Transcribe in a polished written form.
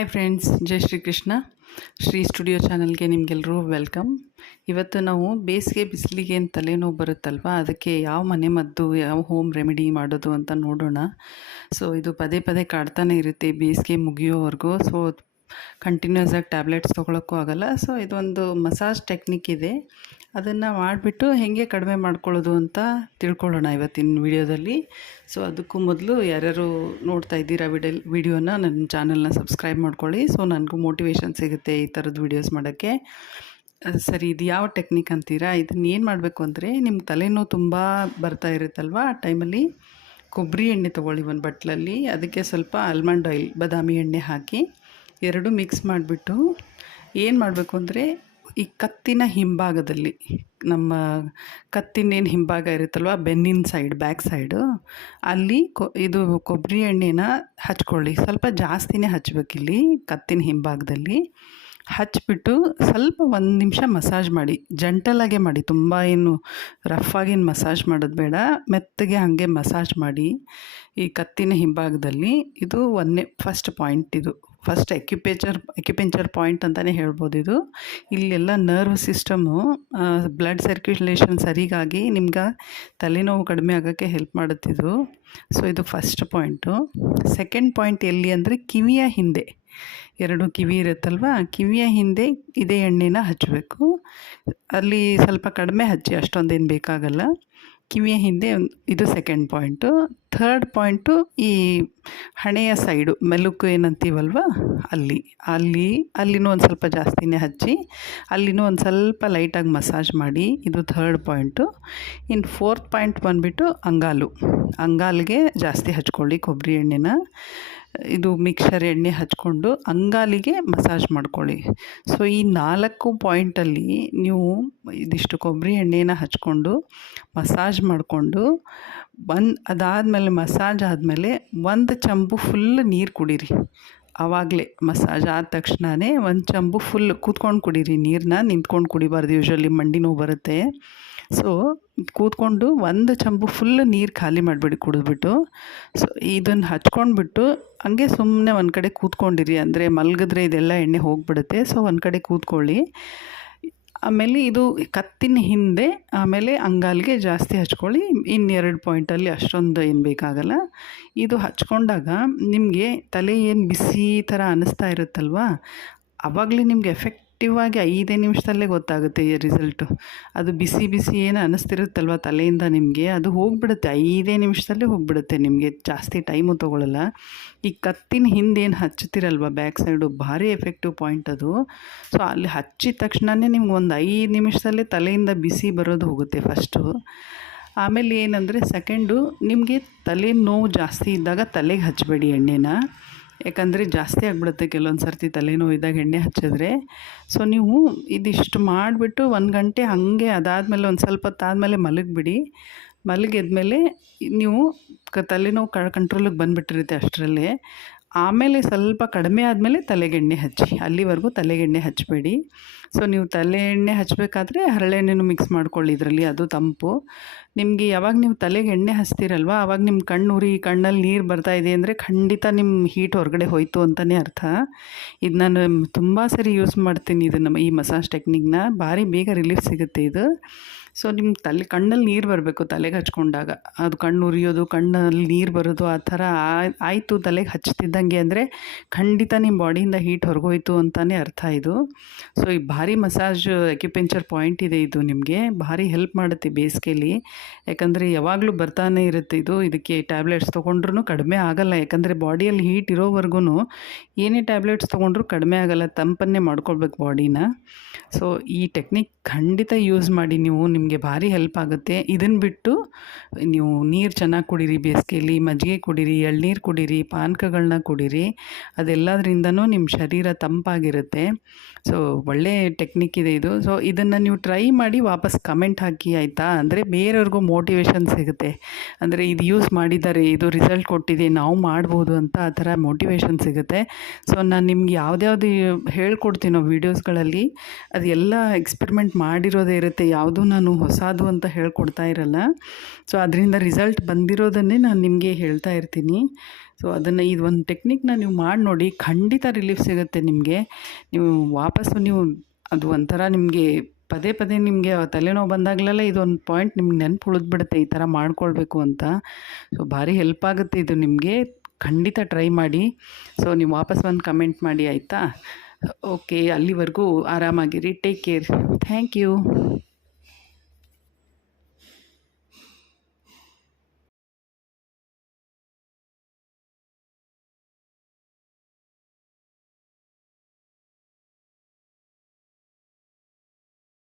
Hi friends, ಜೈ Shri Krishna. Shri studio ಚಾನಲ್ಗೆ ನಿಮಗೆಲ್ಲರೂ welcome. ಇವತ್ತು ನಾವು ಬೇಸಿಗೆ ಬಿಸಿಲಿಗೆ ಏನು ತಲೆನೋವು ಬರುತ್ತಲ್ವ, ಅದಕ್ಕೆ ಯಾವ ಮನೆಮದ್ದು, ಯಾವ ಹೋಮ್ ರೆಮಿಡಿ ಮಾಡೋದು ಅಂತ ನೋಡೋಣ. ಸೊ ಇದು ಪದೇ ಪದೇ ಕಾಡ್ತಾನೆ ಇರುತ್ತೆ ಬೇಸಿಗೆ ಮುಗಿಯೋವರೆಗೂ. ಸೊ ಕಂಟಿನ್ಯೂಸ್ ಆಗಿ ಟ್ಯಾಬ್ಲೆಟ್ಸ್ ತೊಗೊಳಕ್ಕೂ ಆಗೋಲ್ಲ. ಸೊ ಇದೊಂದು ಮಸಾಜ್ ಟೆಕ್ನಿಕ್ ಇದೆ, ಅದನ್ನು ಮಾಡಿಬಿಟ್ಟು ಹೇಗೆ ಕಡಿಮೆ ಮಾಡ್ಕೊಳ್ಳೋದು ಅಂತ ತಿಳ್ಕೊಳ್ಳೋಣ ಇವತ್ತಿನ ವಿಡಿಯೋದಲ್ಲಿ. ಸೊ ಅದಕ್ಕೂ ಮೊದಲು ಯಾರ್ಯಾರು ನೋಡ್ತಾ ಇದ್ದೀರಾ ವಿಡಿಯೋನ, ನನ್ನ ಚಾನಲ್ನ ಸಬ್ಸ್ಕ್ರೈಬ್ ಮಾಡ್ಕೊಳ್ಳಿ. ಸೊ ನನಗೂ ಮೋಟಿವೇಶನ್ ಸಿಗುತ್ತೆ ಈ ಥರದ್ದು ವೀಡಿಯೋಸ್ ಮಾಡೋಕ್ಕೆ. ಸರಿ, ಇದು ಯಾವ ಟೆಕ್ನಿಕ್ ಅಂತೀರಾ? ಇದನ್ನು ಏನು ಮಾಡಬೇಕು ಅಂದರೆ, ನಿಮ್ಮ ತಲೆನೋವು ತುಂಬ ಬರ್ತಾ ಇರುತ್ತಲ್ವ, ಆ ಟೈಮಲ್ಲಿ ಕೊಬ್ಬರಿ ಎಣ್ಣೆ ತೊಗೊಳ್ಳಿ ಒಂದು ಬಟ್ಲಲ್ಲಿ. ಅದಕ್ಕೆ ಸ್ವಲ್ಪ ಆಲ್ಮಂಡ್ ಆಯಿಲ್, ಬಾದಾಮಿ ಎಣ್ಣೆ ಹಾಕಿ ಎರಡು ಮಿಕ್ಸ್ ಮಾಡಿಬಿಟ್ಟು ಏನು ಮಾಡಬೇಕು ಅಂದರೆ, ಈ ಕತ್ತಿನ ಹಿಂಭಾಗದಲ್ಲಿ, ನಮ್ಮ ಕತ್ತಿನೇನು ಹಿಂಭಾಗ ಇರುತ್ತಲ್ವ, ಬೆನ್ನಿನ ಸೈಡ್, ಬ್ಯಾಕ್ ಸೈಡು, ಅಲ್ಲಿ ಇದು ಕೊಬ್ಬರಿ ಎಣ್ಣೆನ ಹಚ್ಕೊಳ್ಳಿ. ಸ್ವಲ್ಪ ಜಾಸ್ತಿನೇ ಹಚ್ಬೇಕಿಲ್ಲಿ ಕತ್ತಿನ ಹಿಂಭಾಗದಲ್ಲಿ. ಹಚ್ಬಿಟ್ಟು ಸ್ವಲ್ಪ 1 ನಿಮಿಷ ಮಸಾಜ್ ಮಾಡಿ, ಜಂಟಲಾಗೆ ಮಾಡಿ, ತುಂಬ ಏನು ರಫಾಗೇನು ಮಸಾಜ್ ಮಾಡೋದು ಬೇಡ, ಮೆತ್ತಗೆ ಹಾಗೆ ಮಸಾಜ್ ಮಾಡಿ ಈ ಕತ್ತಿನ ಹಿಂಭಾಗದಲ್ಲಿ. ಇದು ಫಸ್ಟ್ ಪಾಯಿಂಟ್, ಇದು ಫಸ್ಟ್ ಅಕ್ಯುಪಂಚರ್ ಪಾಯಿಂಟ್ ಅಂತಲೇ ಹೇಳ್ಬೋದು. ಇದು ಇಲ್ಲೆಲ್ಲ ನರ್ವ್ ಸಿಸ್ಟಮು, ಬ್ಲಡ್ ಸರ್ಕ್ಯುಲೇಷನ್ ಸರಿಗಾಗಿ ನಿಮ್ಗೆ ತಲೆನೋವು ಕಡಿಮೆ ಆಗೋಕ್ಕೆ ಹೆಲ್ಪ್ ಮಾಡುತ್ತಿದ್ದು. ಸೊ ಇದು ಫಸ್ಟ್ ಪಾಯಿಂಟು. ಸೆಕೆಂಡ್ ಪಾಯಿಂಟ್ ಎಲ್ಲಿ ಅಂದರೆ, ಕಿವಿಯ ಹಿಂದೆ, 2 ಕಿವಿ ಇರುತ್ತಲ್ವ, ಕಿವಿಯ ಹಿಂದೆ ಇದೇ ಎಣ್ಣೆನ ಹಚ್ಚಬೇಕು. ಅಲ್ಲಿ ಸ್ವಲ್ಪ ಕಡಿಮೆ ಹಚ್ಚಿ, ಅಷ್ಟೊಂದೇನು ಬೇಕಾಗಲ್ಲ. ಕಿವಿಯ ಹಿಂದೆ ಇದು ಸೆಕೆಂಡ್ ಪಾಯಿಂಟು. ಥರ್ಡ್ ಪಾಯಿಂಟು, ಈ ಹಣೆಯ ಸೈಡು, ಮೆಲುಕು ಏನಂತೀವಲ್ವ, ಅಲ್ಲಿನೂ ಒಂದು ಸ್ವಲ್ಪ ಜಾಸ್ತಿನೇ ಹಚ್ಚಿ, ಅಲ್ಲಿನೂ ಒಂದು ಸ್ವಲ್ಪ ಲೈಟಾಗಿ ಮಸಾಜ್ ಮಾಡಿ. ಇದು ಥರ್ಡ್ ಪಾಯಿಂಟು. ಇನ್ನು ಫೋರ್ತ್ ಪಾಯಿಂಟ್ ಬಂದುಬಿಟ್ಟು ಅಂಗಾಲಿಗೆ ಜಾಸ್ತಿ ಹಚ್ಕೊಳ್ಳಿ ಕೊಬ್ಬರಿ ಎಣ್ಣೆನ. ಇದು ಮಿಕ್ಸರ್ ಎಣ್ಣೆ ಹಚ್ಕೊಂಡು ಅಂಗಾಲಿಗೆ ಮಸಾಜ್ ಮಾಡ್ಕೊಳ್ಳಿ. ಸೊ ಈ 4 ಪಾಯಿಂಟಲ್ಲಿ ನೀವು ಇದಿಷ್ಟು ಕೊಬ್ಬರಿ ಎಣ್ಣೆನ ಹಚ್ಕೊಂಡು ಮಸಾಜ್ ಮಾಡಿಕೊಂಡು ಅದಾದಮೇಲೆ, ಮಸಾಜ್ ಆದಮೇಲೆ 1 ಚಂಬು ಫುಲ್ ನೀರು ಕುಡೀರಿ. ಆವಾಗಲೇ ಮಸಾಜ್ ಆದ ತಕ್ಷಣವೇ 1 ಚಂಬು ಫುಲ್ ಕೂತ್ಕೊಂಡು ಕುಡೀರಿ ನೀರನ್ನ. ನಿಂತ್ಕೊಂಡು ಕುಡಿಬಾರ್ದು, ಯೂಶ್ವಲಿ ಮಂಡಿ ನೋವು ಬರುತ್ತೆ. ಸೊ ಕೂತ್ಕೊಂಡು 1 ಚಂಬು ಫುಲ್ ನೀರು ಖಾಲಿ ಮಾಡಿಬಿಡಿ ಕುಡಿದ್ಬಿಟ್ಟು. ಸೊ ಇದನ್ನು ಹಚ್ಕೊಂಡ್ಬಿಟ್ಟು ಹಂಗೆ ಸುಮ್ಮನೆ ಒಂದು ಕಡೆ ಕೂತ್ಕೊಂಡಿರಿ, ಅಂದರೆ ಮಲಗಿದ್ರೆ ಇದೆಲ್ಲ ಎಣ್ಣೆ ಹೋಗಿಬಿಡುತ್ತೆ. ಸೊ ಒಂದು ಕಡೆ ಕೂತ್ಕೊಳ್ಳಿ. ಆಮೇಲೆ ಇದು ಕತ್ತಿನ ಹಿಂದೆ, ಆಮೇಲೆ ಅಂಗಾಲಿಗೆ ಜಾಸ್ತಿ ಹಚ್ಕೊಳ್ಳಿ. 2 ಪಾಯಿಂಟಲ್ಲಿ ಅಷ್ಟೊಂದು ಏನು ಬೇಕಾಗಲ್ಲ. ಇದು ಹಚ್ಕೊಂಡಾಗ ನಿಮಗೆ ತಲೆ ಏನು ಬಿಸಿ ಥರ ಅನ್ನಿಸ್ತಾ ಇರುತ್ತಲ್ವ, ಆವಾಗಲೇ ನಿಮಗೆ ಎಫೆಕ್ಟಿವ್ ಆಗಿ 5 ನಿಮಿಷದಲ್ಲೇ ಗೊತ್ತಾಗುತ್ತೆ ಈ ರಿಸಲ್ಟು. ಅದು ಬಿಸಿ ಏನು ಅನ್ನಿಸ್ತಿರುತ್ತಲ್ವ ತಲೆಯಿಂದ, ನಿಮಗೆ ಅದು ಹೋಗಿಬಿಡುತ್ತೆ, 5 ನಿಮಿಷದಲ್ಲೇ ಹೋಗಿಬಿಡುತ್ತೆ. ನಿಮಗೆ ಜಾಸ್ತಿ ಟೈಮು ತೊಗೊಳ್ಳಲ್ಲ. ಈ ಕತ್ತಿನ ಹಿಂದೆ ಏನು ಹಚ್ತಿರಲ್ವ ಬ್ಯಾಕ್ ಸೈಡು, ಭಾರಿ ಎಫೆಕ್ಟಿವ್ ಪಾಯಿಂಟ್ ಅದು. ಸೊ ಅಲ್ಲಿ ಹಚ್ಚಿದ ತಕ್ಷಣವೇ ನಿಮ್ಗೆ ಒಂದು 5 ನಿಮಿಷದಲ್ಲೇ ತಲೆಯಿಂದ ಬಿಸಿ ಬರೋದು ಹೋಗುತ್ತೆ ಫಸ್ಟು. ಆಮೇಲೆ ಏನಂದರೆ, ಸೆಕೆಂಡು, ನಿಮಗೆ ತಲೆ ನೋವು ಜಾಸ್ತಿ ಇದ್ದಾಗ ತಲೆಗೆ ಹಚ್ಚಬೇಡಿ ಎಣ್ಣೆನ, ಯಾಕಂದರೆ ಜಾಸ್ತಿ ಆಗಿಬಿಡುತ್ತೆ ಕೆಲವೊಂದು ಸರ್ತಿ ತಲೆನೋವು ಇದ್ದಾಗ ಎಣ್ಣೆ ಹಚ್ಚಿದ್ರೆ. ಸೊ ನೀವು ಇದಿಷ್ಟು ಮಾಡಿಬಿಟ್ಟು 1 ಗಂಟೆ ಹಾಗೆ, ಅದಾದಮೇಲೆ ಒಂದು ಸ್ವಲ್ಪ ಹೊತ್ತಾದಮೇಲೆ ಮಲಗಿಬಿಡಿ. ಮಲಗಿದ್ಮೇಲೆ ನೀವು ತಲೆನೋವು ಕಂಟ್ರೋಲಿಗೆ ಬಂದುಬಿಟ್ಟಿರುತ್ತೆ ಅಷ್ಟರಲ್ಲೇ. ಆಮೇಲೆ ಸ್ವಲ್ಪ ಕಡಿಮೆ ಆದಮೇಲೆ ತಲೆಗೆ ಎಣ್ಣೆ ಹಚ್ಚಿ, ಅಲ್ಲಿವರೆಗೂ ತಲೆಗೆ ಎಣ್ಣೆ ಹಚ್ಚಬೇಡಿ. ಸೊ ನೀವು ತಲೆ ಎಣ್ಣೆ ಹಚ್ಚಬೇಕಾದ್ರೆ ಹರಳೆಣ್ಣೆನೂ ಮಿಕ್ಸ್ ಮಾಡ್ಕೊಳ್ಳಿ ಇದರಲ್ಲಿ, ಅದು ತಂಪು. ನಿಮಗೆ ಯಾವಾಗ ನೀವು ತಲೆಗೆ ಎಣ್ಣೆ ಹಚ್ತೀರಲ್ವ, ಆವಾಗ ನಿಮ್ಮ ಕಣ್ಣಲ್ಲಿ ನೀರು ಬರ್ತಾಯಿದೆ ಅಂದರೆ ಖಂಡಿತ ನಿಮ್ಮ ಹೀಟ್ ಹೊರಗಡೆ ಹೋಯಿತು ಅಂತಲೇ ಅರ್ಥ. ಇದು ನಾನು ತುಂಬ ಸರಿ ಯೂಸ್ ಮಾಡ್ತೀನಿ ಈ ಮಸಾಜ್ ಟೆಕ್ನಿಕ್ನ, ಭಾರಿ ಬೇಗ ರಿಲೀಫ್ ಸಿಗುತ್ತೆ ಇದು. ಸೊ ನಿಮ್ಮ ಕಣ್ಣಲ್ಲಿ ನೀರು ಬರಬೇಕು ತಲೆಗೆ ಹಚ್ಕೊಂಡಾಗ, ಅದು ಕಣ್ಣು ಉರಿಯೋದು, ಕಣ್ಣಲ್ಲಿ ನೀರು ಬರೋದು, ಆ ಥರ ಆಯಿತು ತಲೆಗೆ ಹಚ್ತಿದ್ದಂಗೆ ಅಂದರೆ ಖಂಡಿತ ನಿಮ್ಮ ಬಾಡಿಯಿಂದ ಹೀಟ್ ಹೊರಗೋಯ್ತು ಅಂತಲೇ ಅರ್ಥ ಇದು. ಸೊ ಈ ಭಾರಿ ಮಸಾಜ್ ಅಕ್ಯುಪಂಚರ್ ಪಾಯಿಂಟ್ ಇದೆ ಇದು, ನಿಮಗೆ ಭಾರಿ ಹೆಲ್ಪ್ ಮಾಡುತ್ತೆ ಬೇಸಿಗೆಯಲ್ಲಿ. ಯಾಕಂದರೆ ಯಾವಾಗಲೂ ಬರ್ತಾನೆ ಇರುತ್ತೆ ಇದು. ಇದಕ್ಕೆ ಟ್ಯಾಬ್ಲೆಟ್ಸ್ ತೊಗೊಂಡ್ರೂ ಕಡಿಮೆ ಆಗೋಲ್ಲ, ಯಾಕಂದರೆ ಬಾಡಿಯಲ್ಲಿ ಹೀಟ್ ಇರೋವರೆಗೂ ಏನೇ ಟ್ಯಾಬ್ಲೆಟ್ಸ್ ತೊಗೊಂಡ್ರೂ ಕಡಿಮೆ ಆಗೋಲ್ಲ, ತಂಪನ್ನೇ ಮಾಡ್ಕೊಳ್ಬೇಕು ಬಾಡಿನ. ಸೊ ಈ ಟೆಕ್ನಿಕ್ ಖಂಡಿತ ಯೂಸ್ ಮಾಡಿ ನೀವು, ನಿಮಗೆ ಭಾರಿ ಹೆಲ್ಪ್ ಆಗುತ್ತೆ. ಇದನ್ನು ಬಿಟ್ಟು ನೀವು ನೀರು ಚೆನ್ನಾಗಿ ಕುಡೀರಿ, ಬೇಸಿಗೆಯಲ್ಲಿ ಮಜ್ಜಿಗೆ ಕುಡೀರಿ, ಎಳ್ನೀರು ಕುಡೀರಿ, ಪಾನಕಗಳನ್ನ ಕುಡೀರಿ, ಅದೆಲ್ಲದರಿಂದನೂ ನಿಮ್ಮ ಶರೀರ ತಂಪಾಗಿರುತ್ತೆ. ಸೊ ಒಳ್ಳೆ ಟೆಕ್ನಿಕ್ ಇದೆ ಇದು. ಸೊ ಇದನ್ನು ನೀವು ಟ್ರೈ ಮಾಡಿ ವಾಪಸ್ ಕಮೆಂಟ್ ಹಾಕಿ, ಆಯಿತಾ? ಅಂದರೆ ಬೇರೆಯವ್ರಿಗೂ ಮೋಟಿವೇಶನ್ ಸಿಗುತ್ತೆ, ಅಂದರೆ ಇದು ಯೂಸ್ ಮಾಡಿದ್ದಾರೆ, ಇದು ರಿಸಲ್ಟ್ ಕೊಟ್ಟಿದೆ, ನಾವು ಮಾಡ್ಬೋದು ಅಂತ ಆ ಥರ ಮೋಟಿವೇಶನ್ ಸಿಗುತ್ತೆ. ಸೊ ನಾನು ನಿಮ್ಗೆ ಯಾವ್ದ್ಯಾವ್ದು ಹೇಳ್ಕೊಡ್ತೀನೋ ವೀಡಿಯೋಸ್ಗಳಲ್ಲಿ, ಅದು ಎಲ್ಲ ಎಕ್ಸ್ಪೆರಿಮೆಂಟ್ ಮಾಡಿರೋದೇ ಇರುತ್ತೆ, ಯಾವುದೂ ನಾನು ಹೊಸದು ಅಂತ ಹೇಳ್ಕೊಡ್ತಾ ಇರಲ್ಲ. ಸೊ ಅದರಿಂದ ರಿಸಲ್ಟ್ ಬಂದಿರೋದನ್ನೇ ನಾನು ನಿಮಗೆ ಹೇಳ್ತಾ ಇರ್ತೀನಿ. ಸೊ ಅದನ್ನು ಇದು ಒಂದು ಟೆಕ್ನಿಕ್ನ ನೀವು ಮಾಡಿ ನೋಡಿ, ಖಂಡಿತ ರಿಲೀಫ್ ಸಿಗುತ್ತೆ ನಿಮಗೆ. ನೀವು ವಾಪಸ್ಸು ನೀವು ಅದು ಒಂಥರ ನಿಮಗೆ ಪದೇ ಪದೇ ನಿಮಗೆ ತಲೆನೋವು ಬಂದಾಗಲೆಲ್ಲ ಇದೊಂದು ಪಾಯಿಂಟ್ ನಿಮ್ಗೆ ನೆನಪು ಉಳಿದ್ಬಿಡುತ್ತೆ ಈ ಥರ ಮಾಡ್ಕೊಳ್ಬೇಕು ಅಂತ. ಸೊ ಭಾರಿ ಹೆಲ್ಪ್ ಆಗುತ್ತೆ ಇದು ನಿಮಗೆ, ಖಂಡಿತ ಟ್ರೈ ಮಾಡಿ. ಸೊ ನೀವು ವಾಪಸ್ ಒಂದು ಕಮೆಂಟ್ ಮಾಡಿ ಆಯಿತಾ? ಓಕೆ, ಅಲ್ಲಿವರೆಗೂ ಆರಾಮಾಗಿರಿ. Take care. Thank you.